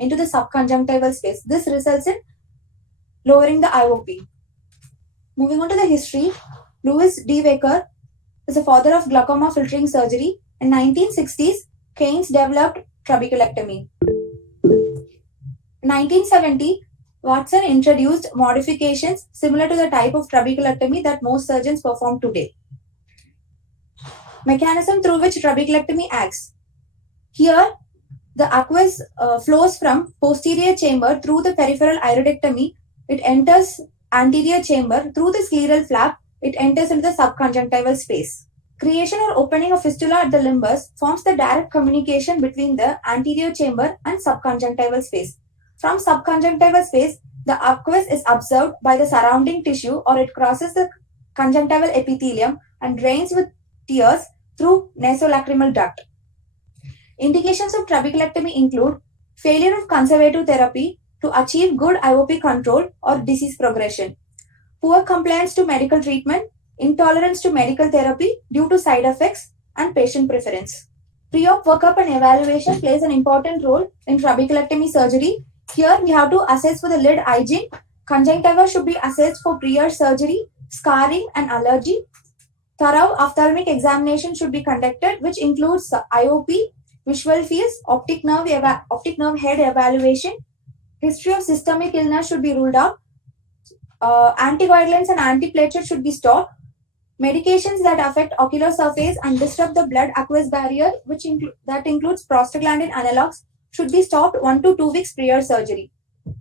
into the subconjunctival space. This results in lowering the IOP. Moving on to the history, Louis D. Baker is the father of glaucoma filtering surgery. In 1960s, Keynes developed trabeculectomy. In 1970, Watson introduced modifications similar to the type of trabeculectomy that most surgeons perform today. Mechanism through which trabeculectomy acts. Here, the aqueous flows from posterior chamber through the peripheral iridectomy. It enters anterior chamber through the scleral flap. It enters into the subconjunctival space. Creation or opening of fistula at the limbus forms the direct communication between the anterior chamber and subconjunctival space. From subconjunctival space, the aqueous is absorbed by the surrounding tissue, or it crosses the conjunctival epithelium and drains with tears through nasolacrimal duct. Indications of trabeculectomy include failure of conservative therapy to achieve good IOP control or disease progression, poor compliance to medical treatment, intolerance to medical therapy due to side effects, and patient preference. Pre-op workup and evaluation plays an important role in trabeculectomy surgery. Here we have to assess for the lid hygiene. Conjunctiva should be assessed for prior surgery, scarring, and allergy. Thorough ophthalmic examination should be conducted, which includes IOP, visual fields, optic nerve head evaluation. History of systemic illness should be ruled out. Anticoagulants and antiplatelets should be stopped. Medications that affect ocular surface and disrupt the blood aqueous barrier, that includes prostaglandin analogs, should be stopped 1 to 2 weeks prior surgery.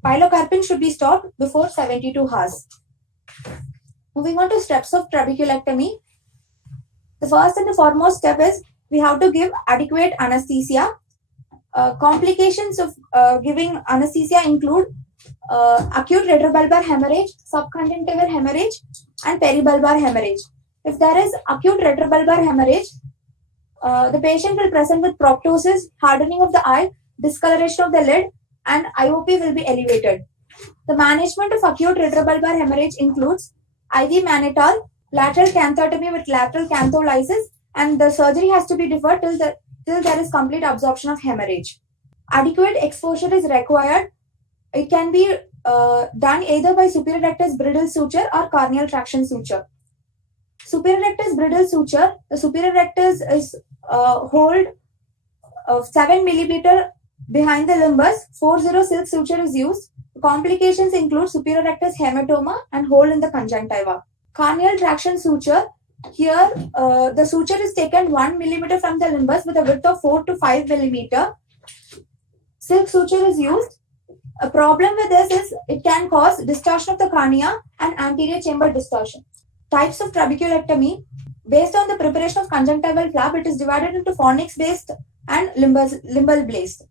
Pilocarpine should be stopped before 72 hours. Moving on to steps of trabeculectomy. The first and the foremost step is we have to give adequate anesthesia. Complications of giving anesthesia include acute retrobulbar hemorrhage, subconjunctival hemorrhage, and peribulbar hemorrhage. If there is acute retrobulbar hemorrhage, the patient will present with proptosis, hardening of the eye, discoloration of the lid, and IOP will be elevated. The management of acute retrobulbar hemorrhage includes IV mannitol, lateral canthotomy with lateral cantholysis, and the surgery has to be deferred till there is complete absorption of hemorrhage. Adequate exposure is required. It can be done either by superior rectus bridle suture or corneal traction suture. Superior rectus bridle suture, the superior rectus is hold 7 millimeter behind the limbus. 4-0 silk suture is used. Complications include superior rectus hematoma and hole in the conjunctiva. Corneal traction suture, here the suture is taken 1 millimeter from the limbus with a width of 4 to 5 millimeter. Silk suture is used. A problem with this is it can cause distortion of the cornea and anterior chamber distortion. Types of trabeculectomy. Based on the preparation of conjunctival flap, it is divided into fornix based and limbal based.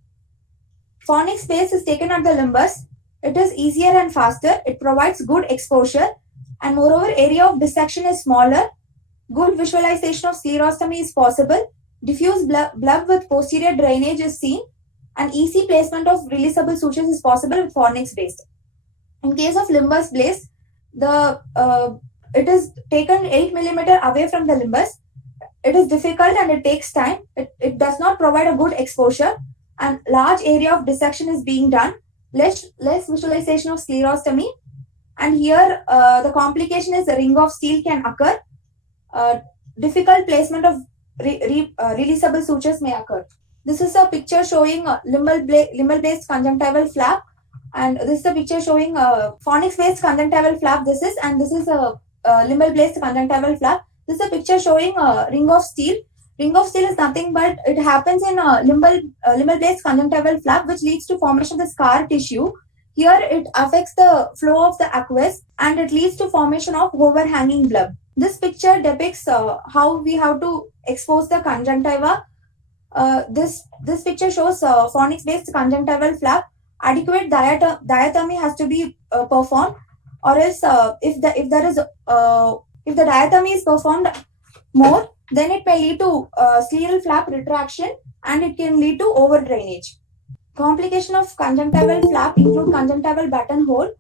Fornix based is taken at the limbus. It is easier and faster. It provides good exposure, and moreover area of dissection is smaller. Good visualization of sclerostomy is possible. Diffuse blood with posterior drainage is seen, and easy placement of releasable sutures is possible with fornix based. In case of limbus based, it is taken 8 millimeter away from the limbus. It is difficult and it takes time. It does not provide a good exposure, and large area of dissection is being done. Less visualization of sclerostomy, and here the complication is a ring of steel can occur. Difficult placement of releasable sutures may occur. This is a picture showing limbal based conjunctival flap, and this is a picture showing fornix based conjunctival flap. This is a limbal based conjunctival flap. This is a picture showing a ring of steel. Ring of steel is nothing but it happens in a limbal based conjunctival flap, which leads to formation of the scar tissue. Here it affects the flow of the aqueous and it leads to formation of overhanging blood. This picture depicts how we have to expose the conjunctiva. This picture shows fornix based conjunctival flap. Adequate diathermy has to be performed, or else if the diathermy is performed more, then it may lead to scleral flap retraction and it can lead to over drainage. Complication of conjunctival flap include conjunctival buttonhole.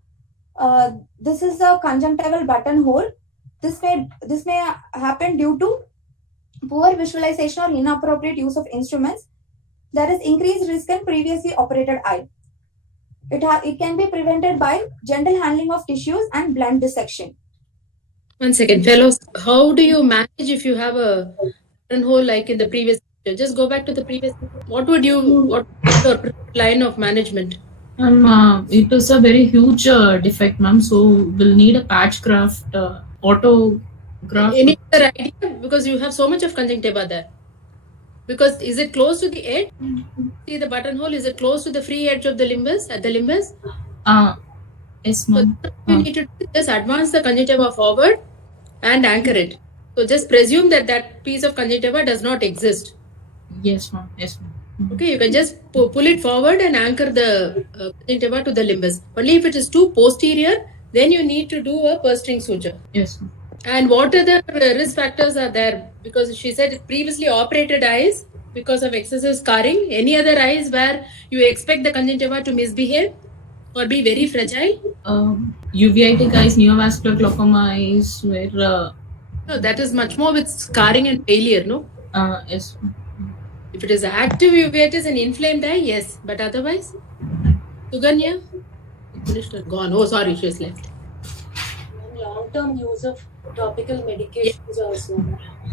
This is the conjunctival buttonhole. This may happen due to poor visualization or inappropriate use of instruments. There is increased risk in previously operated eye. It can be prevented by gentle handling of tissues and blunt dissection. 1 second, fellows. How do you manage if you have a buttonhole like in the previous picture? Just go back to the previous picture. What is your line of management? It is a very huge defect, ma'am. So we'll need a patch graft, auto graft. Any other idea? Because you have so much of conjunctiva there. Because is it close to the edge? See the buttonhole, is it close to the free edge of the limbus, at the limbus? Yes, ma'am. So you need to just advance the conjunctiva forward and anchor it. So just presume that that piece of conjunctiva does not exist. Yes, ma'am. Yes, ma'am. Okay, you can just pull it forward and anchor the conjunctiva to the limbus. Only if it is too posterior, then you need to do a purse string suture. Yes, ma'am. And what other risk factors are there? Because she said previously operated eyes because of excessive scarring. Any other eyes where you expect the conjunctiva to misbehave or be very fragile? Uveitic eyes, neovascular glaucoma eyes, where no, that is much more with scarring and failure, no? Yes. If it is active uveitis and inflamed eye, yes. But otherwise? Suganya? Finished or gone? Oh, sorry, she has left. Long-term use of topical medications also.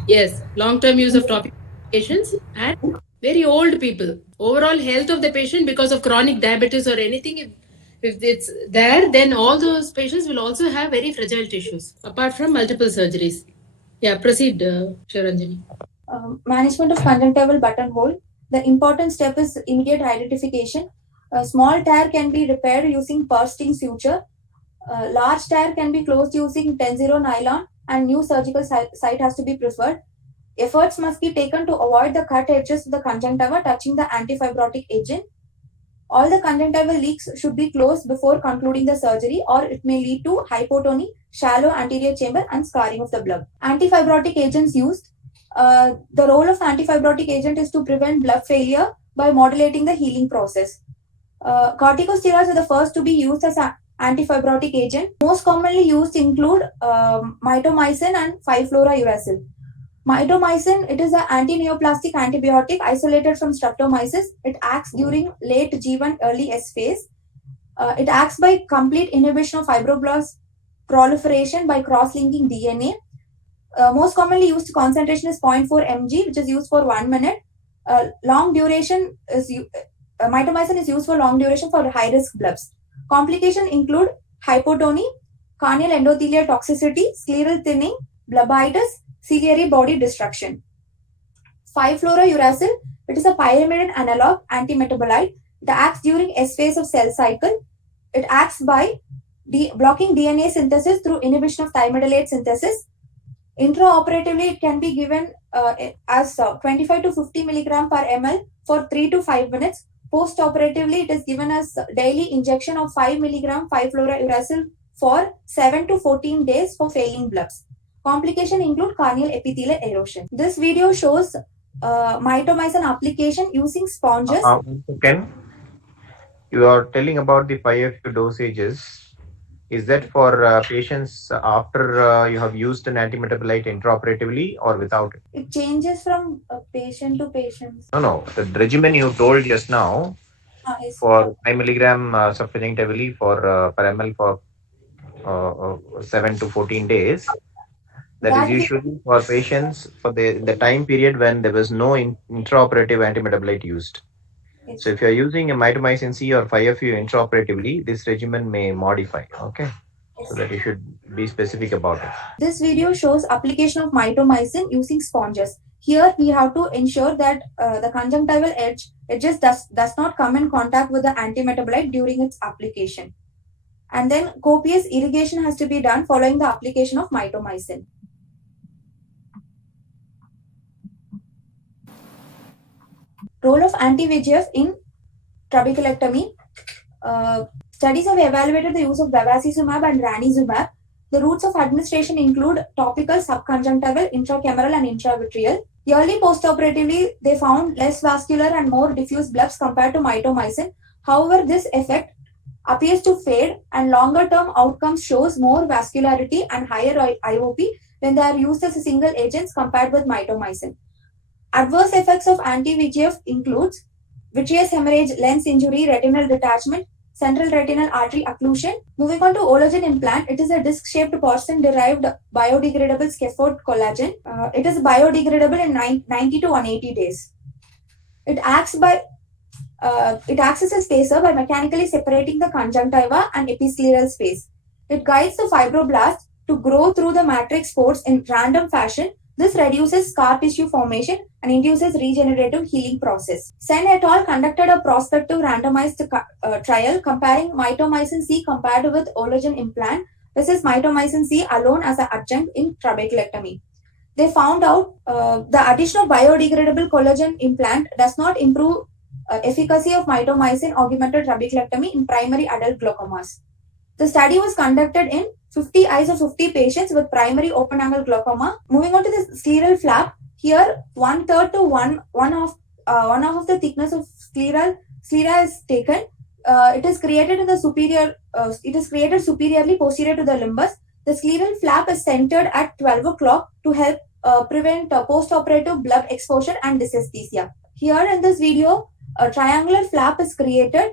Yes, long-term use of topical medications and very old people. Overall health of the patient because of chronic diabetes or anything, if it's there, then all those patients will also have very fragile tissues, apart from multiple surgeries. Yeah, proceed, Sharanjani. Management of conjunctival buttonhole. The important step is immediate identification. A small tear can be repaired using purse string suture. Large tear can be closed using 10-0 nylon, and new surgical site has to be preferred. Efforts must be taken to avoid the cut edges of the conjunctiva touching the antifibrotic agent. All the conjunctival leaks should be closed before concluding the surgery, or it may lead to hypotony, shallow anterior chamber, and scarring of the blood. Antifibrotic agents used. The role of antifibrotic agent is to prevent blood failure by modulating the healing process. Corticosteroids are the first to be used as an antifibrotic agent. Most commonly used include mitomycin and 5-fluorouracil. Mitomycin, it is an anti-neoplastic antibiotic isolated from streptomyces. It acts during late G1, early S phase. It acts by complete inhibition of fibroblast proliferation by cross-linking DNA. Most commonly used concentration is 0.4 mg, which is used for 1 minute. Long duration is mitomycin is used for long duration for high-risk blebs. Complications include hypotony, corneal endothelial toxicity, scleral thinning, blebitis, ciliary body destruction. 5-fluorouracil, it is a pyrimidine analog antimetabolite. It acts during S phase of cell cycle. It acts by blocking DNA synthesis through inhibition of thymidylate synthesis. Intraoperatively, it can be given as 25 to 50 milligram per ml for 3 to 5 minutes. Post-operatively, it is given as daily injection of 5 milligram 5-fluorouracil for 7 to 14 days for failing blebs. Complications include corneal epithelial erosion. This video shows mitomycin application using sponges. Ken, you are telling about the 5FU dosages. Is that for patients after you have used an antimetabolite intraoperatively or without? It changes from patient to patient. No. The regimen you told just now for 5 milligram subconjunctivally for per ml for 7 to 14 days. That is usually for patients for the time period when there was no intraoperative antimetabolite used. Yes. So if you are using a mitomycin C or 5FU intraoperatively, this regimen may modify. Okay. Yes. So that you should be specific about it. This video shows application of mitomycin using sponges. Here we have to ensure that the conjunctival edge, it just does not come in contact with the antimetabolite during its application. And then copious irrigation has to be done following the application of mitomycin. Role of anti-VEGF in trabeculectomy. Studies have evaluated the use of bevacizumab and ranizumab. The routes of administration include topical, subconjunctival, intracameral, and intravitreal. Early postoperatively, they found less vascular and more diffuse blebs compared to mitomycin. However, this effect appears to fade, and longer-term outcomes shows more vascularity and higher IOP when they are used as a single agents compared with mitomycin. Adverse effects of anti-VEGF includes vitreous hemorrhage, lens injury, retinal detachment, central retinal artery occlusion. Moving on to Ologen implant, it is a disc-shaped porcine-derived biodegradable scaffold collagen. It is biodegradable in 90 to 180 days. It acts as a spacer by mechanically separating the conjunctiva and episcleral space. It guides the fibroblast to grow through the matrix pores in random fashion. This reduces scar tissue formation and induces regenerative healing process. Sen et al. Conducted a prospective randomized trial comparing mitomycin C compared with Ologen implant versus mitomycin C alone as an adjunct in trabeculectomy. They found out the additional biodegradable collagen implant does not improve efficacy of mitomycin augmented trabeculectomy in primary adult glaucomas. The study was conducted in 50 eyes of 50 patients with primary open angle glaucoma. Moving on to the scleral flap, here 1/3 to one half of the thickness of sclera is taken. It is created in the superior. It is created superiorly posterior to the limbus. The scleral flap is centered at 12 o'clock to help prevent post-operative blood exposure and dysesthesia. Here in this video, a triangular flap is created.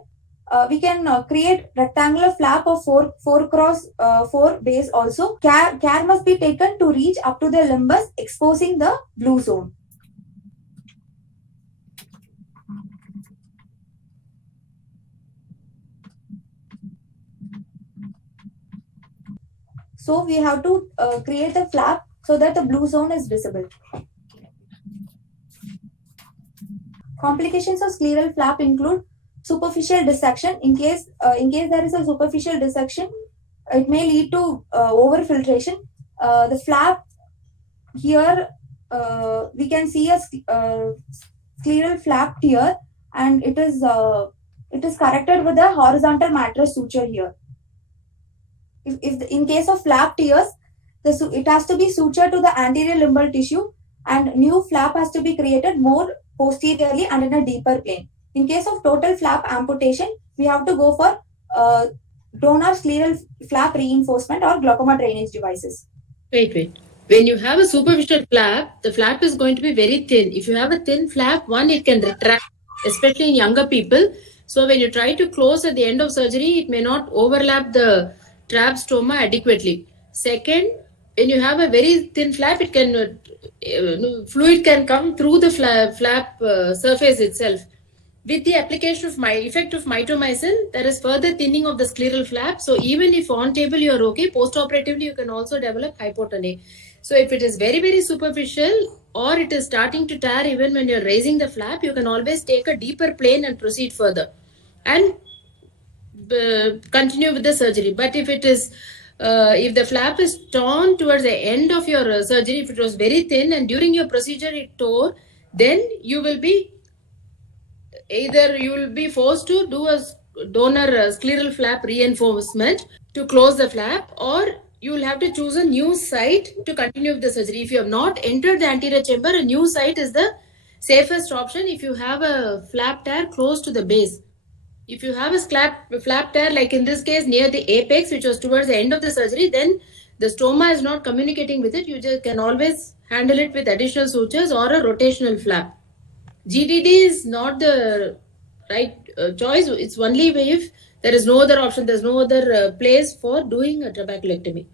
We can create rectangular flap of 4x4 base also. Care must be taken to reach up to the limbus, exposing the blue zone. So we have to create a flap so that the blue zone is visible. Complications of scleral flap include superficial dissection. In case there is a superficial dissection, it may lead to overfiltration. The flap here, we can see a scleral flap tear, and it is corrected with a horizontal mattress suture here. In case of flap tears, it has to be sutured to the anterior limbal tissue, and new flap has to be created more posteriorly and in a deeper plane. In case of total flap amputation, we have to go for donor scleral flap reinforcement or glaucoma drainage devices. Wait. When you have a superficial flap, the flap is going to be very thin. If you have a thin flap, it can retract, especially in younger people. So when you try to close at the end of surgery, it may not overlap the trab stoma adequately. Second, when you have a very thin flap, it can fluid can come through the flap surface itself. With the application of effect of mitomycin, there is further thinning of the scleral flap. So even if on table you are okay, post-operatively you can also develop hypotony. So if it is very, very superficial or it is starting to tear even when you are raising the flap, you can always take a deeper plane and proceed further and continue with the surgery. But if it is if the flap is torn towards the end of your surgery, if it was very thin and during your procedure it tore, then you will be forced to do a donor scleral flap reinforcement to close the flap, or you will have to choose a new site to continue with the surgery. If you have not entered the anterior chamber, a new site is the safest option if you have a flap tear close to the base. If you have a flap tear, like in this case near the apex, which was towards the end of the surgery, then the stoma is not communicating with it. You just can always handle it with additional sutures or a rotational flap. GDD is not the right choice. It's only if there is no other option, there's no other place for doing a trabeculectomy.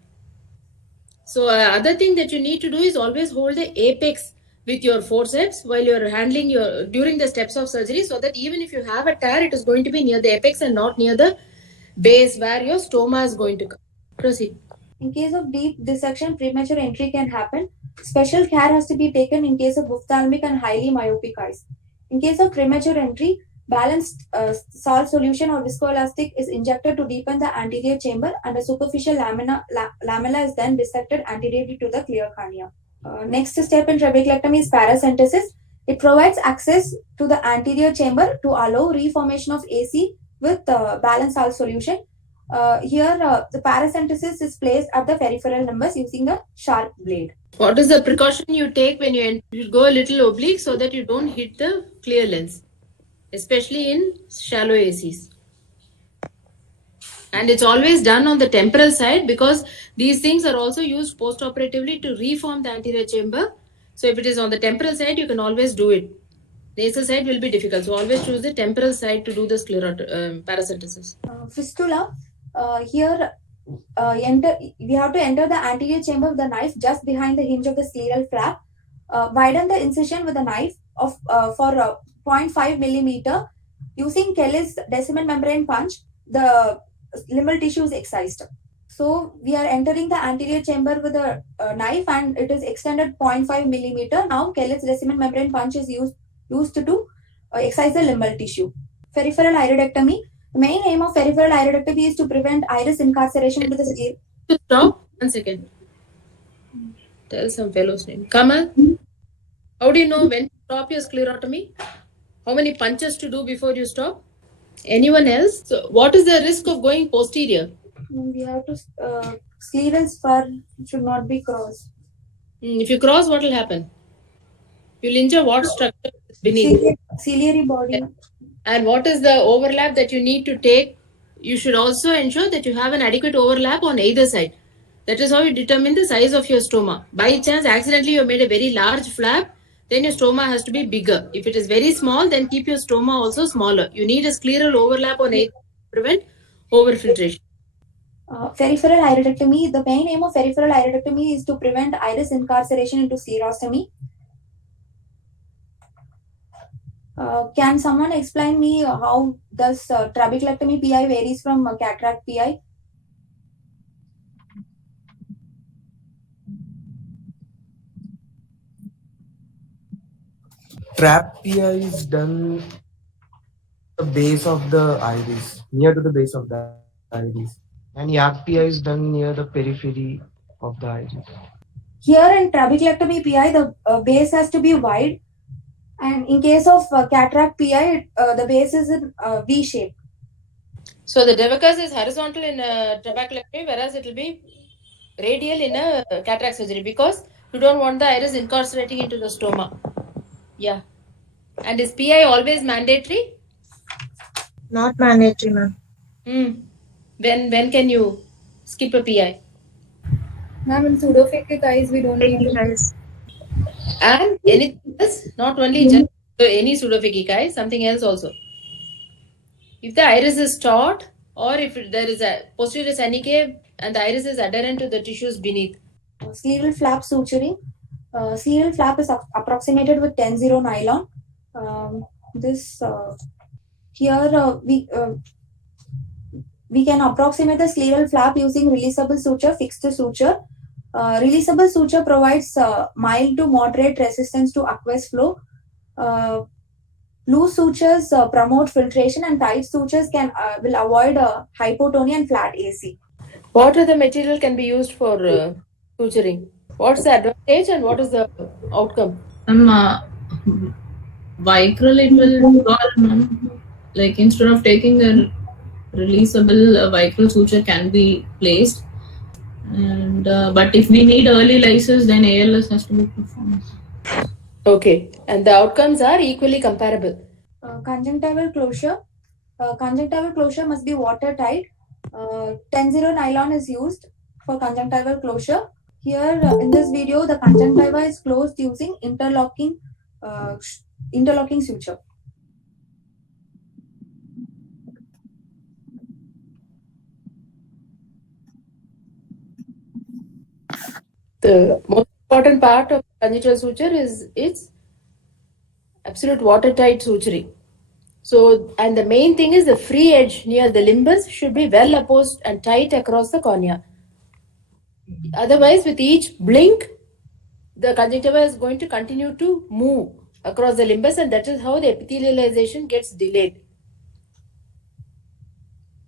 So other thing that you need to do is always hold the apex with your forceps while you're handling during the steps of surgery, so that even if you have a tear, it is going to be near the apex and not near the base where your stoma is going to come. Proceed. In case of deep dissection, premature entry can happen. Special care has to be taken in case of ophthalmic and highly myopic eyes. In case of premature entry, balanced salt solution or viscoelastic is injected to deepen the anterior chamber, and a superficial lamella is then dissected anteriorly to the clear cornea. Next step in trabeculectomy is paracentesis. It provides access to the anterior chamber to allow reformation of AC with balanced salt solution. Here, the paracentesis is placed at the peripheral nimbus using a sharp blade. What is the precaution you take when you go a little oblique so that you don't hit the clear lens, especially in shallow ACs? And it's always done on the temporal side, because these things are also used post-operatively to reform the anterior chamber. So if it is on the temporal side, you can always do it. Nasal side will be difficult. So always choose the temporal side to do the paracentesis. Fistula. Here, we have to enter the anterior chamber with the knife just behind the hinge of the scleral flap. Widen the incision with a knife of for 0.5 millimeter. Using Kelly's decimal membrane punch, the limbal tissue is excised. So we are entering the anterior chamber with a knife, and it is extended 0.5 millimeter. Now Kelly's decimal membrane punch is used to excise the limbal tissue. Peripheral iridectomy. The main aim of peripheral iridectomy is to prevent iris incarceration into the sclera. Stop. 1 second. Tell some fellow's name. Kamal, how do you know when to stop your sclerotomy? How many punches to do before you stop? Anyone else? So what is the risk of going posterior? We have to scleral spur should not be crossed. If you cross, what will happen? You'll injure what structure beneath? Ciliary body. And what is the overlap that you need to take? You should also ensure that you have an adequate overlap on either side. That is how you determine the size of your stoma. By chance, accidentally you made a very large flap, then your stoma has to be bigger. If it is very small, then keep your stoma also smaller. You need a scleral overlap on either to prevent overfiltration. Peripheral iridectomy. The main aim of peripheral iridectomy is to prevent iris incarceration into sclerostomy. Can someone explain me how does trabeculectomy PI varies from cataract PI? Trap PI is done the base of the iris, near to the base of the iris, and YAG PI is done near the periphery of the iris. Here in trabeculectomy PI, the base has to be wide, and in case of cataract PI, the base is in V shape. So the devacus is horizontal in trabeculectomy, whereas it will be radial in a cataract surgery because you don't want the iris incarcerating into the stoma. Yeah. And is PI always mandatory? Not mandatory, ma'am. When can you skip a PI? Ma'am, in pseudophakic eyes, we don't need to. Guys. And anything else? Not only just any pseudophakic eye, something else also. If the iris is taut, or if there is a posterior sanicae and the iris is adherent to the tissues beneath. Scleral flap suturing. Scleral flap is approximated with 10-0 nylon. We can approximate the scleral flap using releasable suture, fixed suture. Releasable suture provides mild to moderate resistance to aqueous flow. Loose sutures promote filtration, and tight sutures will avoid hypotonia and flat AC. What other material can be used for suturing? What's the advantage and what is the outcome? Vicryl it will work, like instead of taking a releasable vicryl suture can be placed, and but if we need early lysis, then ALS has to be performed. Okay, and the outcomes are equally comparable. Conjunctival closure. Conjunctival closure must be watertight. 10-0 nylon is used for conjunctival closure. Here in this video, the conjunctiva is closed using interlocking suture. The most important part of conjunctival suture is its absolute watertight suturing. So, and the main thing is the free edge near the limbus should be well opposed and tight across the cornea. Otherwise, with each blink, the conjunctiva is going to continue to move across the limbus, and that is how the epithelialization gets delayed.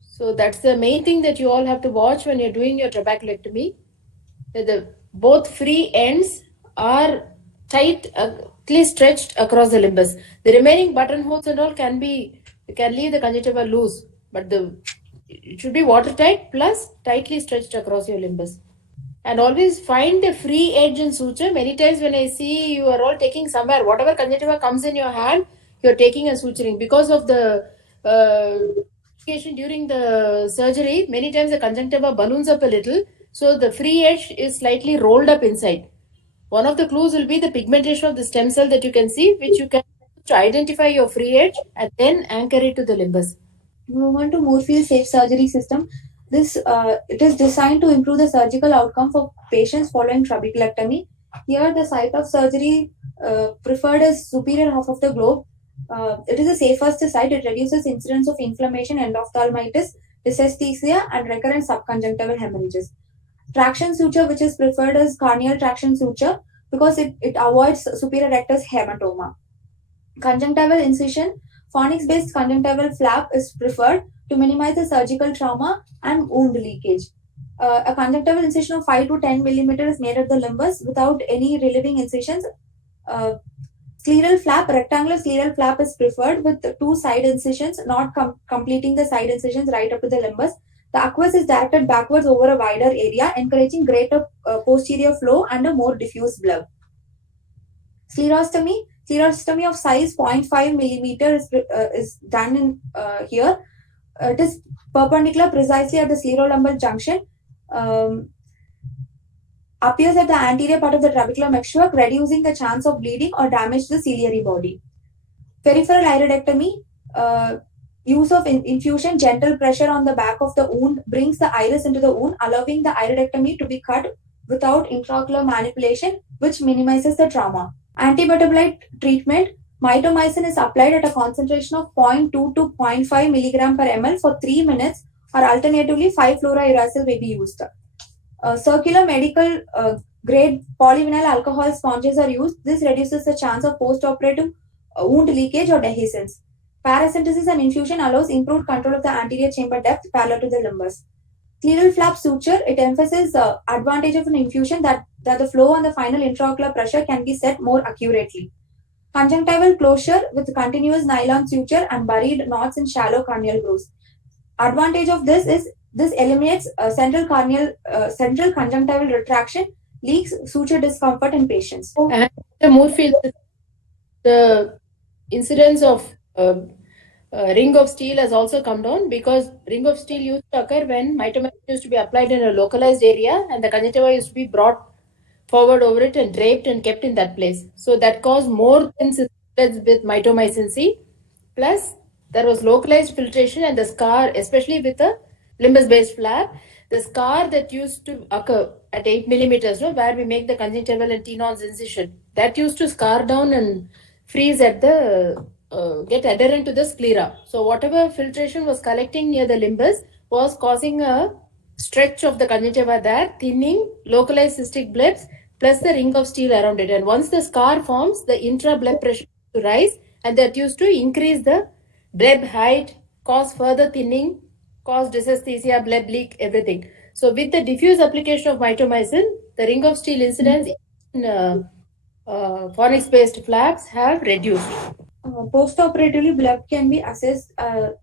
So that's the main thing that you all have to watch when you're doing your trabeculectomy. That both free ends are tightly stretched across the limbus. The remaining buttonholes and all can leave the conjunctiva loose, but it should be watertight plus tightly stretched across your limbus. And always find the free edge in suture. Many times when I see you are all taking somewhere, whatever conjunctiva comes in your hand, you're taking a suturing. Because of the during the surgery, many times the conjunctiva balloons up a little, so the free edge is slightly rolled up inside. One of the clues will be the pigmentation of the stem cell that you can see, which you can to identify your free edge and then anchor it to the limbus. Move on to Moorfield Safe Surgery System. This it is designed to improve the surgical outcome for patients following trabeculectomy. Here, the site of surgery preferred is superior half of the globe. It is the safest site. It reduces incidence of inflammation, endophthalmitis, dysesthesia, and recurrent subconjunctival hemorrhages. Traction suture, which is preferred as corneal traction suture because it avoids superior rectus hematoma. Conjunctival incision, Fornix-based conjunctival flap is preferred to minimize the surgical trauma and wound leakage. A conjunctival incision of 5 to 10 millimeters is made at the limbus without any relieving incisions. Scleral flap, rectangular scleral flap is preferred with 2 side incisions, not completing the side incisions right up to the limbus. The aqueous is directed backwards over a wider area, encouraging greater posterior flow and a more diffuse blood. Sclerostomy of size 0.5 millimeter is done in here. It is perpendicular precisely at the sclerolumbar junction. Appears at the anterior part of the trabecular meshwork, reducing the chance of bleeding or damage to the ciliary body. Peripheral iridectomy, use of infusion, gentle pressure on the back of the wound brings the iris into the wound, allowing the iridectomy to be cut without intraocular manipulation, which minimizes the trauma. Antimetabolite treatment, mitomycin is applied at a concentration of 0.2 to 0.5 milligram per ml for 3 minutes, or alternatively 5-fluorouracil may be used. Circular medical grade polyvinyl alcohol sponges are used. This reduces the chance of post-operative wound leakage or dehiscence. Paracentesis and infusion allows improved control of the anterior chamber depth parallel to the limbus. Scleral flap suture, it emphasizes the advantage of an infusion that the flow and the final intraocular pressure can be set more accurately. Conjunctival closure with continuous nylon suture and buried knots in shallow corneal grooves. Advantage of this is this eliminates central conjunctival retraction, leaks, suture discomfort in patients. And the Moorfield, the incidence of ring of steel has also come down, because ring of steel used to occur when mitomycin used to be applied in a localized area and the conjunctiva used to be brought forward over it and draped and kept in that place. So that caused more thin splits with mitomycin C. Plus, there was localized filtration and the scar, especially with the limbus-based flap, the scar that used to occur at 8 millimeters, where we make the conjunctival and Tenon's incision, that used to scar down and freeze at the get adherent to the sclera. So whatever filtration was collecting near the limbus was causing a stretch of the conjunctiva there, thinning, localized cystic blebs, plus the ring of steel around it. And once the scar forms, the intra-bleb pressure to rise, and that used to increase the bleb height, cause further thinning, cause dysesthesia, bleb leak, everything. So with the diffuse application of mitomycin, the ring of steel incidence in Fornix-based flaps have reduced. Post-operatively, bleb can be assessed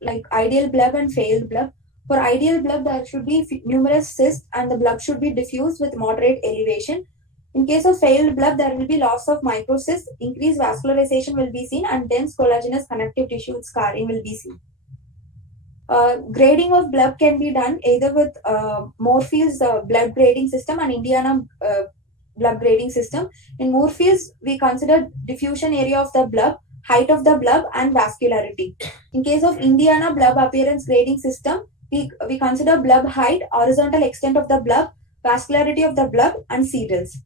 like ideal bleb and failed bleb. For ideal bleb, there should be numerous cysts and the bleb should be diffused with moderate elevation. In case of failed bleb, there will be loss of microcysts, increased vascularization will be seen, and dense collagenous connective tissue scarring will be seen. Grading of bleb can be done either with Moorfield's bleb grading system and Indiana bleb grading system. In Moorfield's, we consider diffusion area of the bleb, height of the bleb, and vascularity. In case of Indiana bleb appearance grading system, we consider bleb height, horizontal extent of the bleb, vascularity of the bleb, and sedals.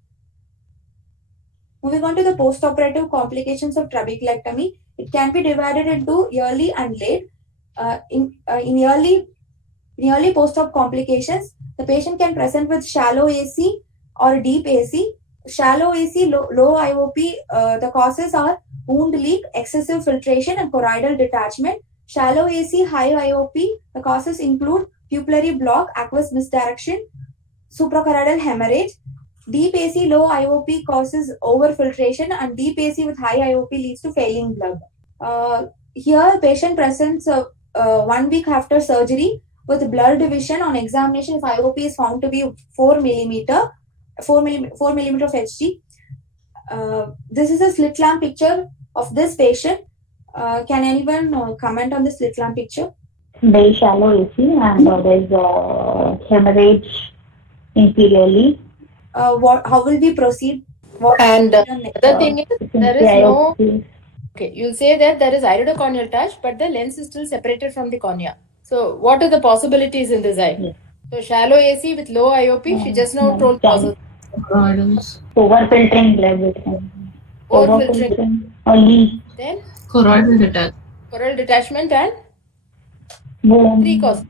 Moving on to the post-operative complications of trabeculectomy, it can be divided into early and late. In early post-op complications, the patient can present with shallow AC or deep AC. Shallow AC, low IOP, the causes are wound leak, excessive filtration, and choroidal detachment. Shallow AC, high IOP, the causes include pupillary block, aqueous misdirection, suprachoroidal hemorrhage. Deep AC, low IOP causes overfiltration, and deep AC with high IOP leads to failing blood. Here, patient presents 1 week after surgery with blurred vision. On examination, if IOP is found to be 4 millimeter of HG. This is a slit lamp picture of this patient. Can anyone comment on the slit lamp picture? Very shallow AC and there's hemorrhage inferiorly. How will we proceed? And the other thing is, there is no Okay, you'll say that there is iridocorneal touch, but the lens is still separated from the cornea. So, what are the possibilities in this eye? Yes. So, shallow AC with low IOP, she just now told causes. Choroidals. Overfiltering blood vessels. Overfiltering. Or leak. Then, Choroidal detach. choroidal detachment and Boom. 3 causes.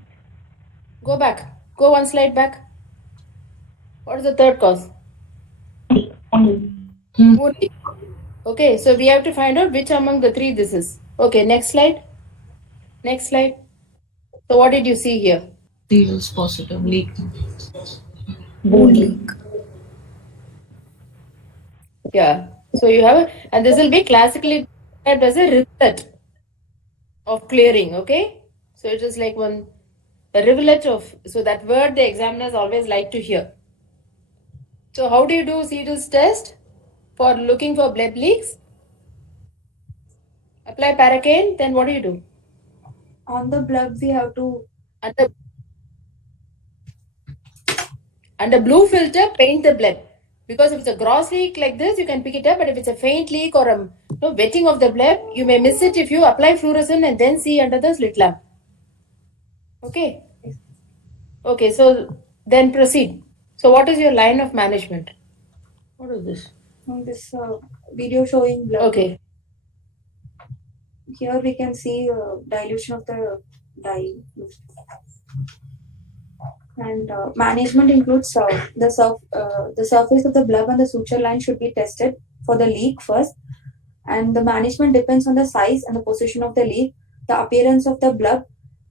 Go back. Go one slide back. What is the third cause? Only. Wound. Okay, so we have to find out which among the 3 this is. Okay, next slide. Next slide. So, what did you see here? Serious positive leak. Wound leak. Yeah. So, you have, and this will be classically described as a rivulet of clearing. Okay. So, it is like a rivulet of, so that word the examiners always like to hear. So, how do you do Seidl's test for looking for bleb leaks? Apply Paracaine, then what do? On the bleb, we have to Under blue filter, paint the bleb. Because if it's a gross leak like this, you can pick it up. But if it's a faint leak or a wetting of the bleb, you may miss it if you apply fluorescent and then see under the slit lamp. Okay. Okay, so then proceed. So what is your line of management? What is this? this video showing bleb. Okay. Here we can see dilution of the dye. And management includes the surface of the bleb and the suture line should be tested for the leak first. And the management depends on the size and the position of the leak, the appearance of the bleb,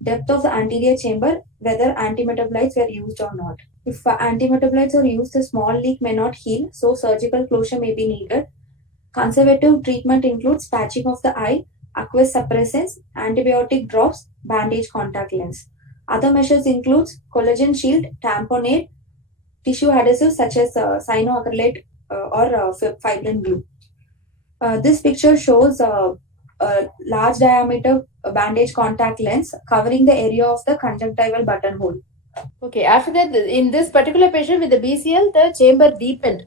depth of the anterior chamber, whether antimetabolites were used or not. If antimetabolites are used, the small leak may not heal, so surgical closure may be needed. Conservative treatment includes patching of the eye, aqueous suppressants, antibiotic drops, bandage, contact lens. Other measures include collagen shield, tamponade, tissue adhesives such as cyanoacrylate or fibrin glue. This picture shows a large diameter bandage contact lens covering the area of the conjunctival buttonhole. Okay, after that, in this particular patient with the BCL, the chamber deepened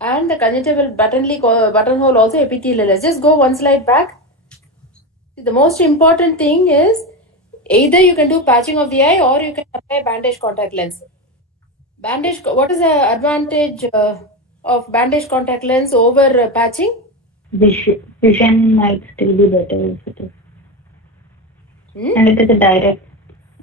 and the conjunctival buttonhole also epithelialized. Just go one slide back. The most important thing is either you can do patching of the eye or you can apply bandage contact lens. Bandage, what is the advantage of bandage contact lens over patching? Vision might still be better if it is. And it is a direct,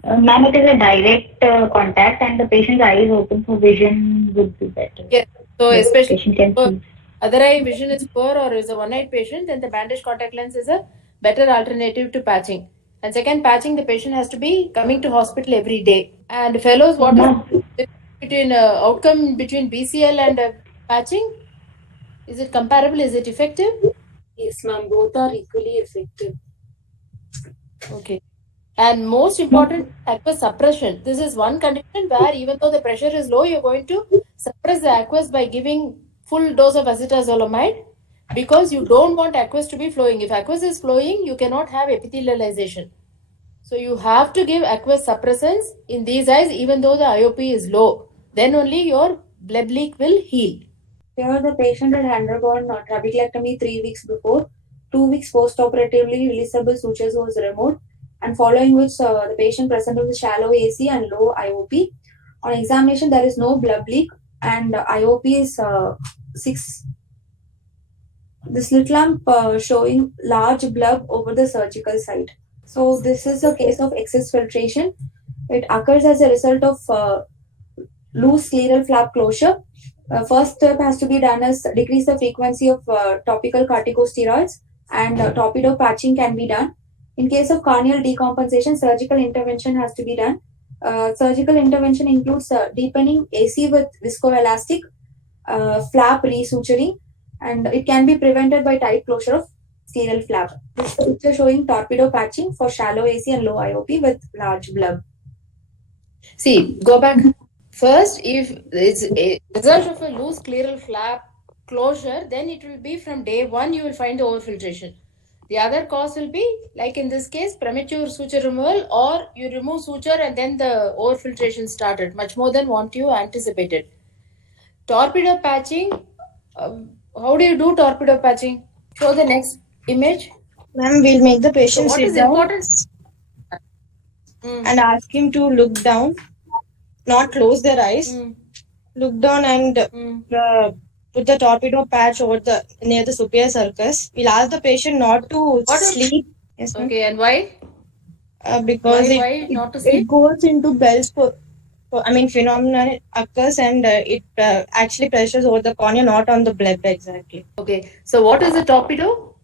ma'am, it is a direct contact and the patient's eye is open, so vision would be better. Yes. So The especially patient can see. other eye vision is poor or is a one-eyed patient, then the bandage contact lens is a better alternative to patching. And second, patching, the patient has to be coming to hospital every day. And fellows, what is the between outcome between BCL and patching? Is it comparable? Is it effective? Yes, ma'am. Both are equally effective. Okay. And most important, aqueous suppression. This is one condition where even though the pressure is low, you're going to suppress the aqueous by giving full dose of acetazolamide because you don't want aqueous to be flowing. If aqueous is flowing, you cannot have epithelialization. So you have to give aqueous suppressants in these eyes even though the IOP is low. Then only your bleb leak will heal. Here the patient had undergone trabeculectomy 3 weeks before. 2 weeks post-operatively releasable sutures was removed, and following which the patient presented with shallow AC and low IOP. On examination, there is no bleb leak and IOP is 6. The slit lamp showing large bleb over the surgical site. So this is a case of excess filtration. It occurs as a result of loose scleral flap closure. First step has to be done is decrease the frequency of topical corticosteroids, and torpedo patching can be done. In case of corneal decompensation, surgical intervention has to be done. Surgical intervention includes deepening AC with viscoelastic, flap resuturing, and it can be prevented by tight closure of scleral flap. This picture showing torpedo patching for shallow AC and low IOP with large bleb. See, go back. First, if it's a result of a loose scleral flap closure, then it will be from day one you will find the overfiltration. The other cause will be, like in this case, premature suture removal, or you remove suture and then the overfiltration started, much more than what you anticipated. Torpedo patching, how do you do torpedo patching? Show the next image. Ma'am, we'll make the So patient what sit is down important? and ask him to look down, not close their eyes. Mm. Look down and put the torpedo patch over the near the superior sulcus. We'll ask the patient not to What if- sleep. Yes, ma'am. Okay, and why? Because Why not to sleep? it goes into Bell's phenomenon occurs and it actually pressures over the cornea, not on the blood exactly. Okay, so what is the torpedo?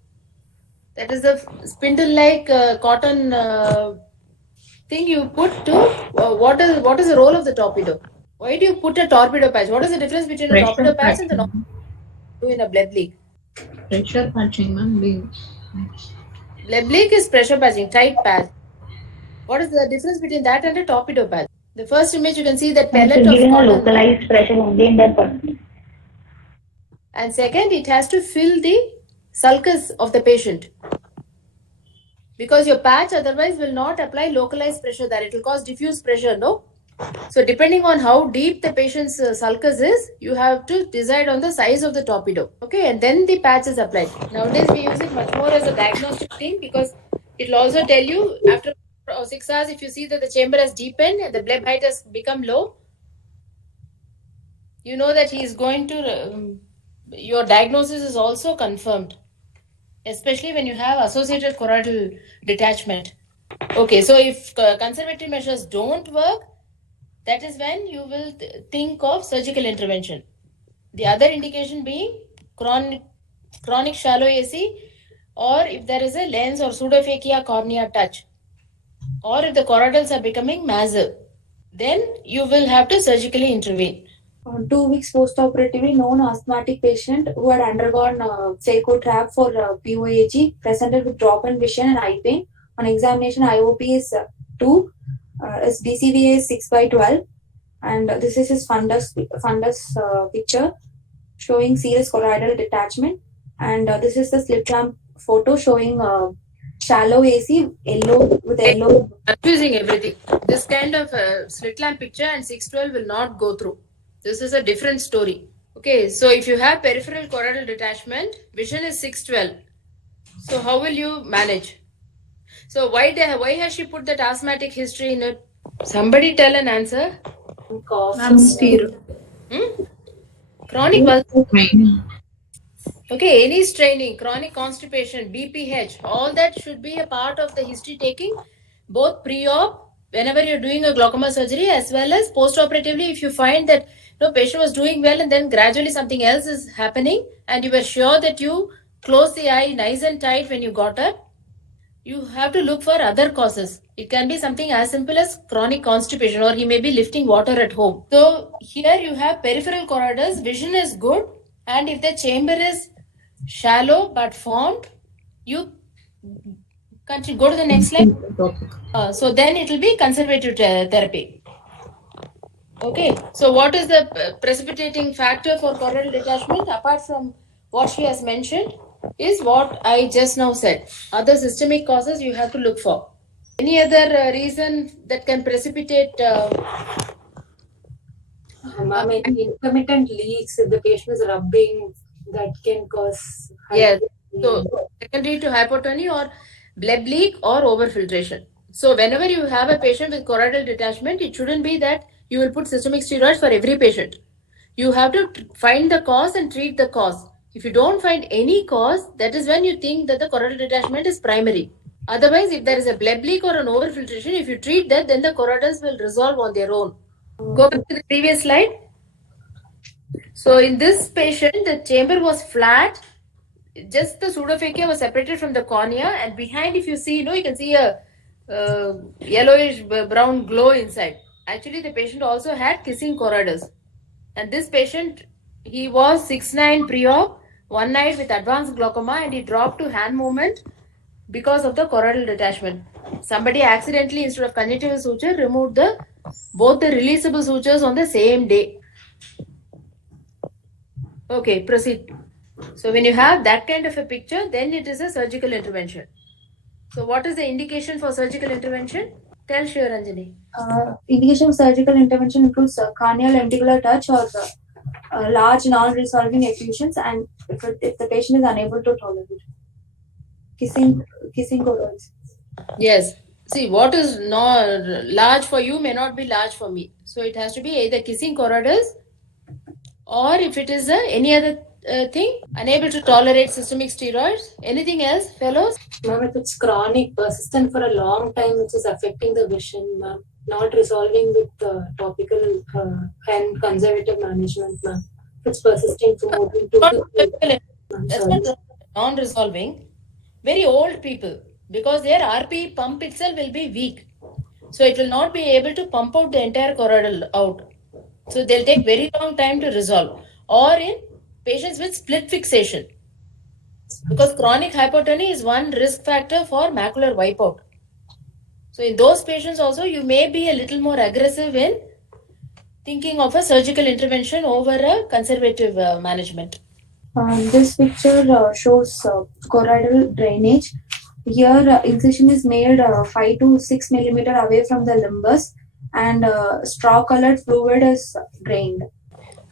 That is the spindle-like cotton thing you put to. What is the role of the torpedo? Why do you put a torpedo patch? What is the difference between a torpedo patch and the do in a bleb leak? Pressure patching, ma'am. Bleb leak is pressure patching, tight patch. What is the difference between that and a torpedo patch? The first image you can see that pellet It's of giving a cotton. localized pressure only in that part. And second, it has to fill the sulcus of the patient. Because your patch otherwise will not apply localized pressure there. It will cause diffuse pressure, no? So depending on how deep the patient's sulcus is, you have to decide on the size of the torpedo. Okay, and then the patch is applied. Nowadays we use it much more as a diagnostic thing because it will also tell you after 6 hours if you see that the chamber has deepened and the bleb height has become low, you know that he is going to, your diagnosis is also confirmed, especially when you have associated choroidal detachment. Okay, so if conservative measures don't work, that is when you will think of surgical intervention. The other indication being chronic shallow AC, or if there is a lens or pseudophakia cornea touch, or if the choroidals are becoming massive, then you will have to surgically intervene. 2 weeks post-operatively, known asthmatic patient who had undergone phaco trap for POAG presented with drop in vision and eye pain. On examination, IOP is 2, his BCVA is 6/12, and this is his fundus picture showing serious choroidal detachment. And this is the slit lamp photo showing shallow AC, yellow with yellow. Confusing everything. This kind of slit lamp picture and 612 will not go through. This is a different story. Okay, so if you have peripheral choroidal detachment, vision is 612. So how will you manage? So why has she put that asthmatic history in it? Somebody tell an answer. Cough. Chronic Pain. Okay, any straining, chronic constipation, BPH, all that should be a part of the history taking, both pre-op, whenever you're doing a glaucoma surgery, as well as post-operatively, if you find that patient was doing well and then gradually something else is happening, and you were sure that you closed the eye nice and tight when you got up, you have to look for other causes. It can be something as simple as chronic constipation, or he may be lifting water at home. So here you have peripheral choroidals, vision is good, and if the chamber is shallow but formed, you can't you go to the next slide? So then it will be conservative therapy. Okay, so what is the precipitating factor for choroidal detachment apart from what she has mentioned is what I just now said. Other systemic causes you have to look for. Any other reason that can precipitate Ma'am, any intermittent leaks if the patient is rubbing, that can cause. Yes. So secondary to hypotony or bleb leak or overfiltration. So whenever you have a patient with choroidal detachment, it shouldn't be that you will put systemic steroids for every patient. You have to find the cause and treat the cause. If you don't find any cause, that is when you think that the choroidal detachment is primary. Otherwise, if there is a bleb leak or an overfiltration, if you treat that, then the choroidals will resolve on their own. Go back to the previous slide. So in this patient, the chamber was flat. Just the pseudophakia was separated from the cornea, and behind, if you see, you can see a yellowish brown glow inside. Actually, the patient also had kissing choroidals. And this patient, he was 6'9" pre-op, one night with advanced glaucoma, and he dropped to hand movement because of the choroidal detachment. Somebody accidentally, instead of conjunctival suture, removed both the releasable sutures on the same day. Okay, proceed. So when you have that kind of a picture, then it is a surgical intervention. So what is the indication for surgical intervention? Tell Shiva Ranjani. Indication of surgical intervention includes carnio-lenticular touch or large non-resolving effusions, and if the patient is unable to tolerate. kissing choroids. Yes. See, what is not large for you may not be large for me. So it has to be either kissing choroids, or if it is any other thing, unable to tolerate systemic steroids. Anything else, fellows? Ma'am, if it's chronic, persistent for a long time, which is affecting the vision, ma'am, not resolving with topical and conservative management, ma'am. If it's persisting for more than 2 to 3 months. That's not non-resolving. Very old people, because their RP pump itself will be weak. So it will not be able to pump out the entire choroidal out. So they'll take very long time to resolve. Or in patients with split fixation. Because chronic hypertony is one risk factor for macular wipeout. So in those patients also, you may be a little more aggressive in thinking of a surgical intervention over a conservative management. This picture shows choroidal drainage. Here, incision is made 5 to 6 millimeter away from the limbus, and straw-colored fluid is drained.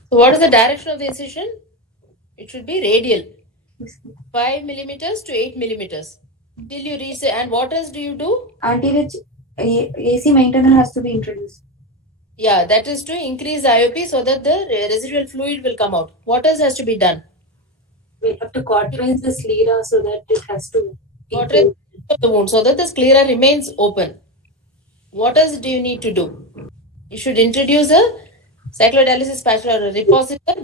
So what is the direction of the incision? It should be radial, 5 millimeters to 8 millimeters. Till you reach, and what else do you do? Anterior AC maintenance has to be introduced. Yeah, that is to increase IOP so that the residual fluid will come out. What else has to be done? We have to cauterize the sclera so that it has to Cauterize the wound so that the sclera remains open. What else do you need to do? You should introduce a cyclodialysis spatula or a repositor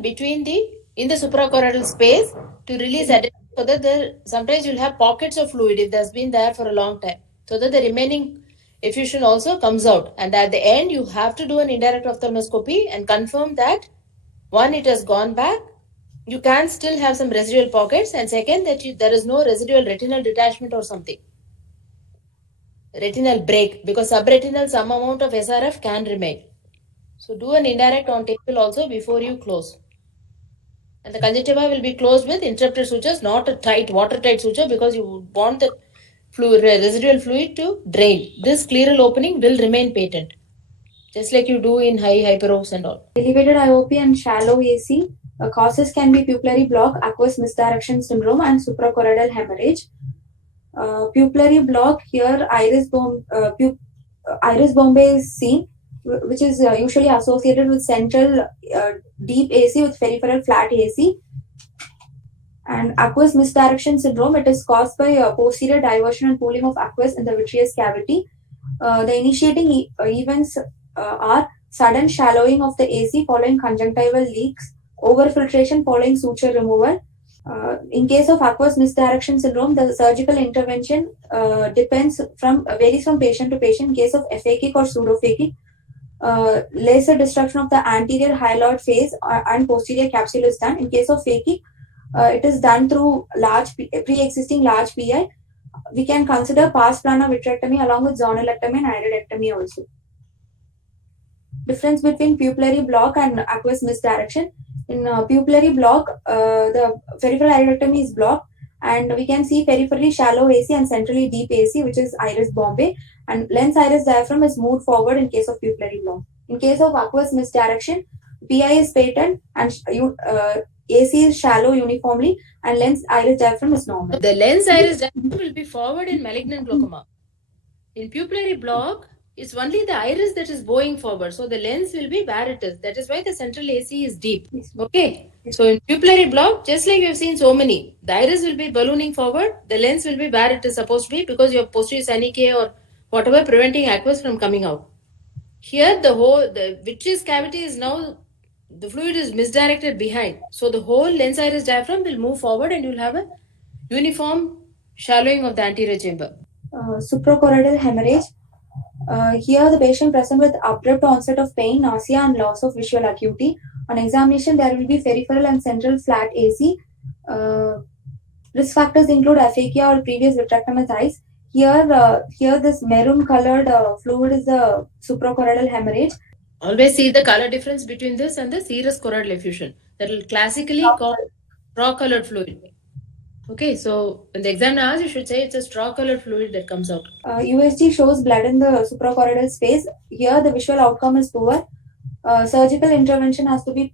in the suprachoroidal space to release adhesion, so that sometimes you'll have pockets of fluid if that's been there for a long time, so that the remaining effusion also comes out. And at the end, you have to do an indirect ophthalmoscopy and confirm that one, it has gone back. You can still have some residual pockets, and second, that there is no residual retinal detachment or something. Retinal break, because subretinal some amount of SRF can remain. So do an indirect on table also before you close. And the conjunctiva will be closed with interrupted sutures, not a tight, watertight suture, because you want the residual fluid to drain. This scleral opening will remain patent, just like you do in high hyperopes and all. Elevated IOP and shallow AC. Causes can be pupillary block, aqueous misdirection syndrome, and suprachoroidal hemorrhage. Pupillary block, here iris bombay is seen, which is usually associated with central deep AC with peripheral flat AC. And aqueous misdirection syndrome, it is caused by posterior diversion and pooling of aqueous in the vitreous cavity. The initiating events are sudden shallowing of the AC following conjunctival leaks, overfiltration following suture removal. In case of aqueous misdirection syndrome, the surgical intervention varies from patient to patient. In case of aphakic or pseudophakic, laser destruction of the anterior hyaloid phase and posterior capsule is done. In case of phakic, it is done through pre-existing large PI. We can consider pars plana vitrectomy along with zonulectomy and iridectomy also. Difference between pupillary block and aqueous misdirection. In pupillary block, the peripheral iridectomy is blocked, and we can see peripherally shallow AC and centrally deep AC, which is iris bombay, and lens iris diaphragm is moved forward in case of pupillary block. In case of aqueous misdirection, PI is patent and AC is shallow uniformly, and lens iris diaphragm is normal. The lens iris diaphragm will be forward in malignant glaucoma. In pupillary block, it's only the iris that is bowing forward. So the lens will be where it is. That is why the central AC is deep. Okay. So in pupillary block, just like you've seen so many, the iris will be ballooning forward. The lens will be where it is supposed to be, because your posterior synechiae or whatever preventing aqueous from coming out. Here the vitreous cavity is now, the fluid is misdirected behind. So the whole lens iris diaphragm will move forward and you'll have a uniform shallowing of the anterior chamber. Suprachoroidal hemorrhage. Here the patient present with abrupt onset of pain, nausea and loss of visual acuity. On examination, there will be peripheral and central flat AC. Risk factors include aphakia or previous vitrectomous eyes. Here this maroon colored fluid is the suprachoroidal hemorrhage. Always see the color difference between this and the serous choroidal effusion. That will classically call straw-colored fluid. Okay, so when the examiner asks, you should say it's a straw-colored fluid that comes out. USG shows blood in the suprachoroidal space. Here the visual outcome is poor. Surgical intervention has to be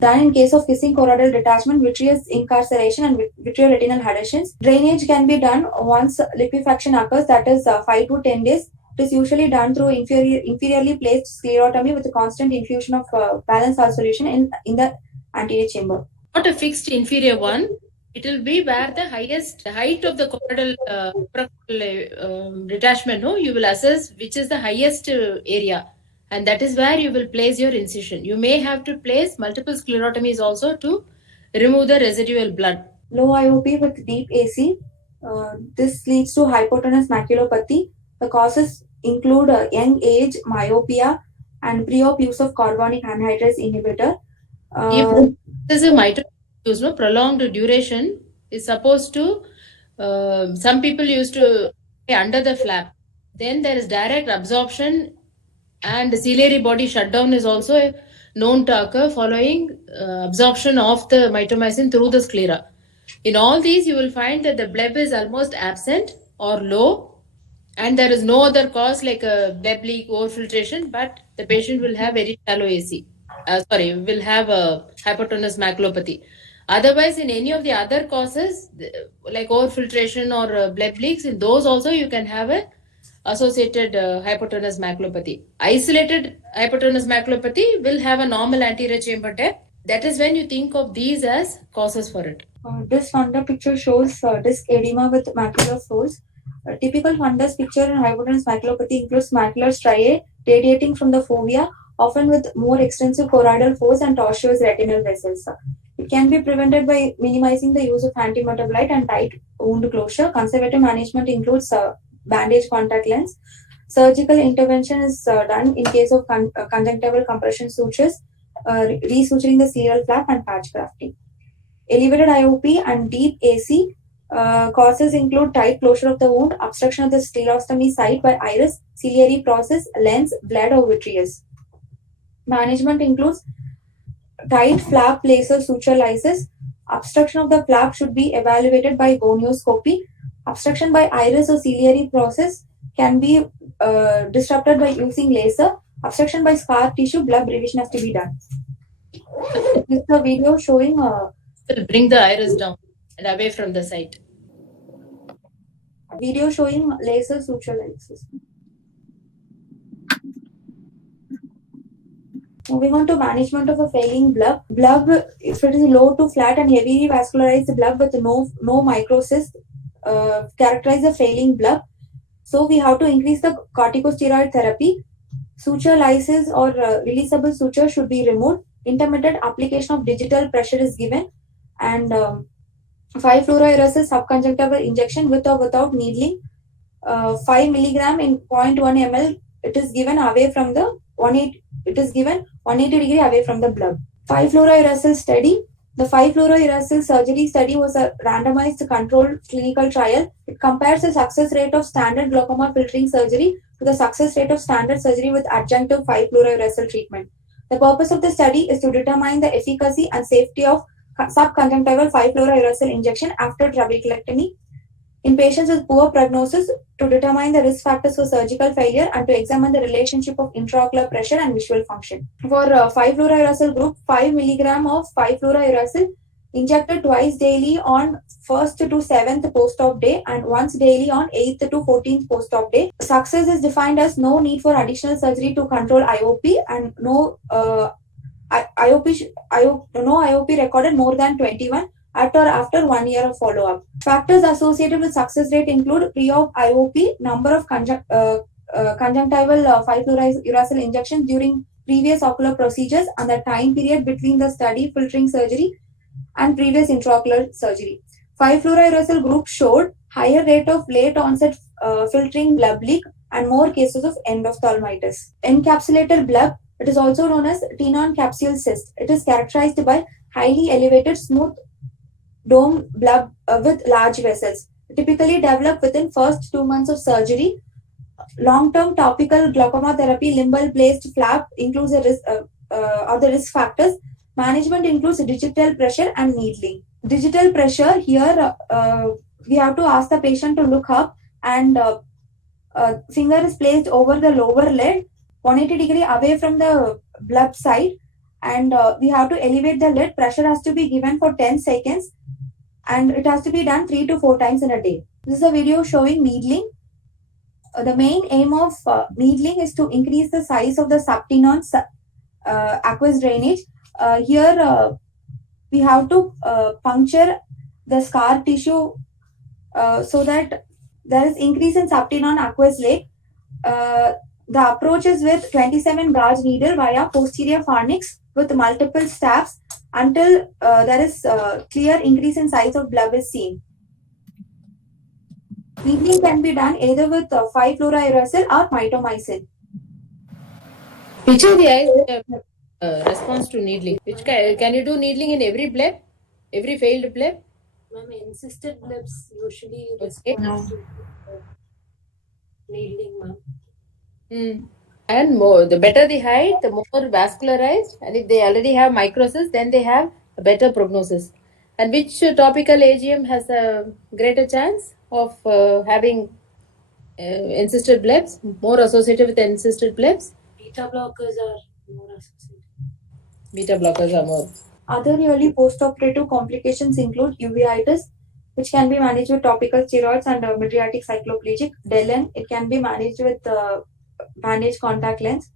done in case of kissing choroidal detachment, vitreous incarceration, and vitreoretinal adhesions. Drainage can be done once liquefaction occurs, that is 5 to 10 days. It is usually done through inferiorly placed sclerotomy with a constant infusion of balanced salt solution in the anterior chamber. Not a fixed inferior one. It will be where the height of the choroidal detachment, no, you will assess which is the highest area, and that is where you will place your incision. You may have to place multiple sclerotomies also to remove the residual blood. Low IOP with deep AC. This leads to hypotenuse maculopathy. The causes include young age, myopia, and pre-op use of carbonic anhydrase inhibitor. If this is a mitral use, no, prolonged duration is supposed to. Some people used to stay under the flap. Then there is direct absorption, and the ciliary body shutdown is also known to occur following absorption of the mitomycin through the sclera. In all these, you will find that the bleb is almost absent or low, and there is no other cause like a bleb leak, overfiltration, but the patient will have very shallow AC. Will have a hypotenuse maculopathy. Otherwise, in any of the other causes like overfiltration or bleb leaks, in those also you can have a associated hypotenuse maculopathy. Isolated hypotenuse maculopathy will have a normal anterior chamber depth. That is when you think of these as causes for it. This fundus picture shows disc edema with macular folds. A typical fundus picture in hypotenuse maculopathy includes macular striae radiating from the fovea, often with more extensive choroidal folds and tortuous retinal vessels. It can be prevented by minimizing the use of antimetabolite and tight wound closure. Conservative management includes bandage contact lens. Surgical intervention is done in case of conjunctival compression sutures, resuturing the scleral flap, and patch grafting. Elevated IOP and deep AC causes include tight closure of the wound, obstruction of the sclerostomy site by iris, ciliary process, lens, blood, or vitreous. Management includes tight flap laser suture lysis. Obstruction of the flap should be evaluated by gonioscopy. Obstruction by iris or ciliary process can be disrupted by using laser. Obstruction by scar tissue, blood revision has to be done. This is a video showing. Will bring the iris down and away from the site. Video showing laser suture lysis. Moving on to management of a failing bleb. Bleb, if it is low to flat and heavily vascularized bleb with no microcyst, characterize a failing bleb. So we have to increase the corticosteroid therapy. Suture lysis or releasable suture should be removed. Intermittent application of digital pressure is given, and 5-fluorouracil subconjunctival injection with or without needling. 5 milligram in 0.1 ml. It is given away from the 180. It is given 180 degree away from the blood. 5-fluorouracil study. The 5-fluorouracil surgery study was a randomized controlled clinical trial. It compares the success rate of standard glaucoma filtering surgery to the success rate of standard surgery with adjunctive 5-fluorouracil treatment. The purpose of the study is to determine the efficacy and safety of subconjunctival 5-fluorouracil injection after trabeculectomy in patients with poor prognosis, to determine the risk factors for surgical failure and to examine the relationship of intraocular pressure and visual function. For 5-fluorouracil group, 5 milligram of 5-fluorouracil injected twice daily on 1st to 7th post-op day and once daily on 8th to 14th post-op day. Success is defined as no need for additional surgery to control IOP and no IOP recorded more than 21 at or after 1 year of follow-up. Factors associated with success rate include pre-op IOP, number of conjunctival 5-fluorouracil injections during previous ocular procedures, and the time period between the study filtering surgery and previous intraocular surgery. 5-fluorouracil group showed higher rate of late onset filtering bleb leak and more cases of endophthalmitis. Encapsulated bleb, it is also known as tenon capsule cyst. It is characterized by highly elevated smooth dome bleb with large vessels. Typically develop within first 2 months of surgery. Long-term topical glaucoma therapy, limbal placed flap includes the risk factors. Management includes digital pressure and needling. Digital pressure, here we have to ask the patient to look up, and finger is placed over the lower lid, 180 degree away from the bleb side, and we have to elevate the lid. Pressure has to be given for 10 seconds, and it has to be done 3 to 4 times in a day. This is a video showing needling. The main aim of needling is to increase the size of the subtenon aqueous drainage. Here we have to puncture the scar tissue so that there is increase in subtenon aqueous lake. The approach is with 27 gauge needle via posterior fornix with multiple stabs until there is clear increase in size of bleb is seen. Needling can be done either with 5-fluorouracil or mitomycin. Which are the eyes response to needling? Which can you do needling in every bleb? Every failed bleb? Ma'am, encysted blebs usually Okay. respond to needling, ma'am. And more, the better the height, the more vascularized. And if they already have microsis, then they have a better prognosis. And which topical AGM has a greater chance of having encysted blebs, more associated with encysted blebs? Beta blockers are more associated. Beta blockers are more. Other early postoperative complications include uveitis, which can be managed with topical steroids and mydriatic cycloplegic. Dellen, it can be managed with bandage contact lens.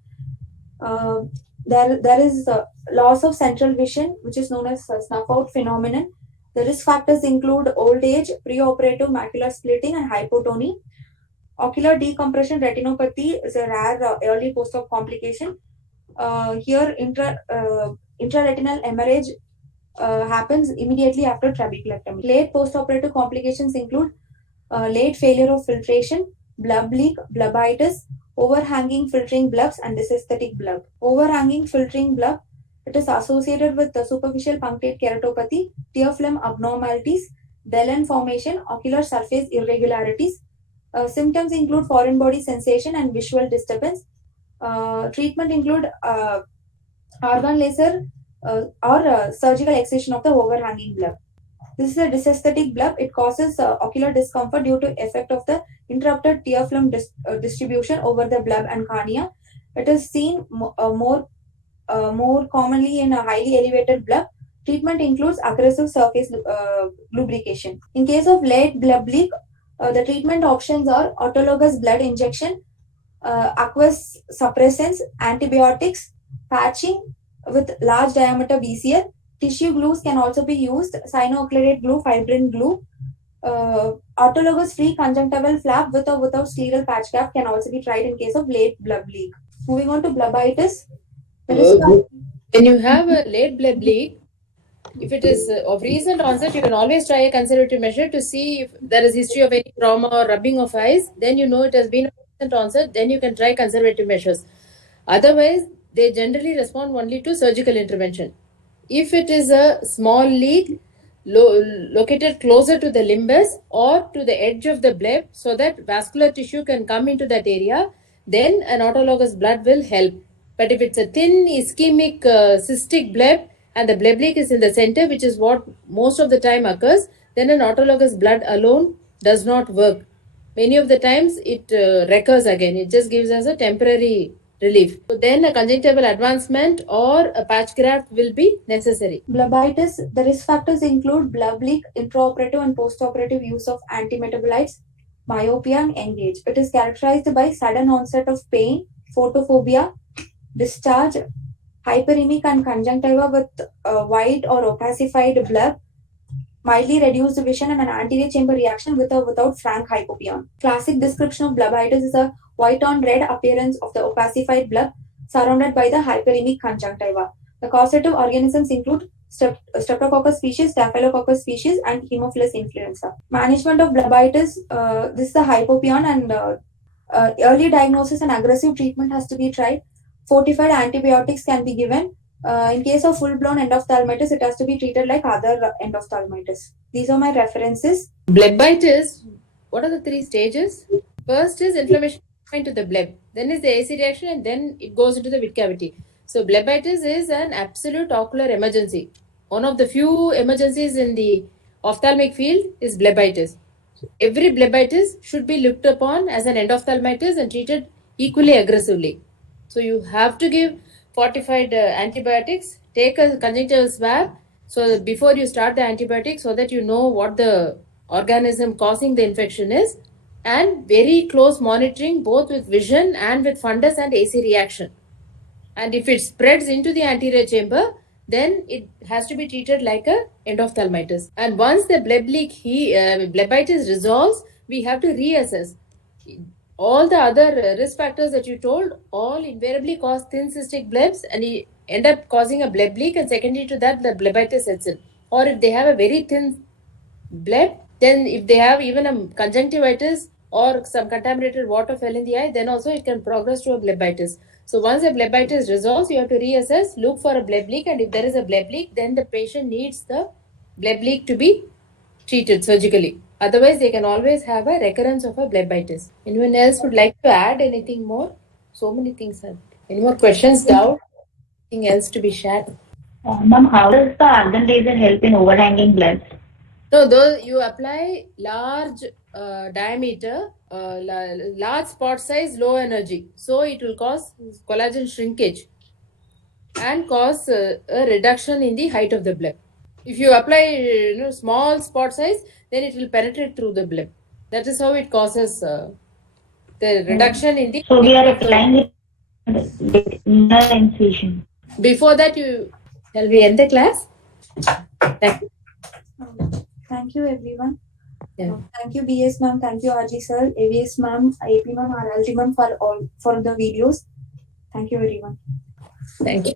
There is loss of central vision, which is known as snuff out phenomenon. The risk factors include old age, preoperative macular splitting, and hypotony. Ocular decompression retinopathy is a rare early post-op complication. Here, intraretinal hemorrhage happens immediately after trabeculectomy. Late postoperative complications include late failure of filtration, bleb leak, blebitis, overhanging filtering blebs, and dysesthetic bleb. Overhanging filtering bleb, it is associated with the superficial punctate keratopathy, tear film abnormalities, Dellen formation, ocular surface irregularities. Symptoms include foreign body sensation and visual disturbance. Treatment include organ laser or surgical excision of the overhanging bleb. This is a dysesthetic bleb. It causes ocular discomfort due to effect of the interrupted tear film distribution over the bleb and cornea. It is seen more commonly in a highly elevated bleb. Treatment includes aggressive surface lubrication. In case of late bleb leak, the treatment options are autologous blood injection, aqueous suppressants, antibiotics, patching with large diameter BCL. Tissue glues can also be used, cyanoacrylate glue, fibrin glue. Autologous free conjunctival flap with or without scleral patch cap can also be tried in case of late bleb leak. Moving on to blebitis. When you have a late bleb leak, if it is of recent onset, you can always try a conservative measure to see if there is history of any trauma or rubbing of eyes. Then you know it has been of recent onset. Then you can try conservative measures. Otherwise, they generally respond only to surgical intervention. If it is a small leak located closer to the limbus or to the edge of the bleb so that vascular tissue can come into that area, then an autologous blood will help. But if it's a thin ischemic cystic bleb and the bleb leak is in the center, which is what most of the time occurs, then an autologous blood alone does not work. Many of the times it recurs again. It just gives us a temporary relief. So then a conjunctival advancement or a patch graft will be necessary. Blebitis, the risk factors include bleb leak, intraoperative and postoperative use of antimetabolites, myopia, and engage. It is characterized by sudden onset of pain, photophobia, discharge, hyperemic and conjunctiva with white or opacified bleb, mildly reduced vision, and an anterior chamber reaction with or without frank hypopyon. Classic description of blebitis is a white on red appearance of the opacified bleb surrounded by the hyperemic conjunctiva. The causative organisms include Streptococcus species, Staphylococcus species, and Haemophilus influenza. Management of blebitis, this is the hypopyon, and early diagnosis and aggressive treatment has to be tried. Fortified antibiotics can be given. In case of full-blown endophthalmitis, it has to be treated like other endophthalmitis. These are my references. Blebitis, what are the 3 stages? First is inflammation into the bleb, then is the AC reaction, and then it goes into the vid cavity. So blebitis is an absolute ocular emergency. One of the few emergencies in the ophthalmic field is blebitis. So every blebitis should be looked upon as an endophthalmitis and treated equally aggressively. So you have to give fortified antibiotics. Take a conjunctival swab. So before you start the antibiotic, so that you know what the organism causing the infection is, and very close monitoring both with vision and with fundus and AC reaction. And if it spreads into the anterior chamber, then it has to be treated like a endophthalmitis. And once the blebitis resolves, we have to reassess. All the other risk factors that you told all invariably cause thin cystic blebs, and you end up causing a bleb leak, and secondary to that, the blebitis sets in. Or if they have a very thin bleb, then if they have even a conjunctivitis or some contaminated water fell in the eye, then also it can progress to a blebitis. So once the blebitis resolves, you have to reassess, look for a bleb leak, and if there is a bleb leak, then the patient needs the bleb leak to be treated surgically. Otherwise, they can always have a recurrence of a blebitis. Anyone else would like to add anything more? So many things. Any more questions, doubt? Anything else to be shared? Ma'am, how does the argan laser help in overhanging blebs? No, though you apply large diameter, large spot size, low energy. So it will cause collagen shrinkage and cause a reduction in the height of the bleb. If you apply small spot size, then it will penetrate through the bleb. That is how it causes the reduction in the. So we are applying it with inner incision. Before that, shall we end the class? Thank you. Thank you, everyone. Yeah. Thank you, BS ma'am. Thank you, RG sir, AVS ma'am, AP ma'am, RLG ma'am for the videos. Thank you, everyone. Thank you.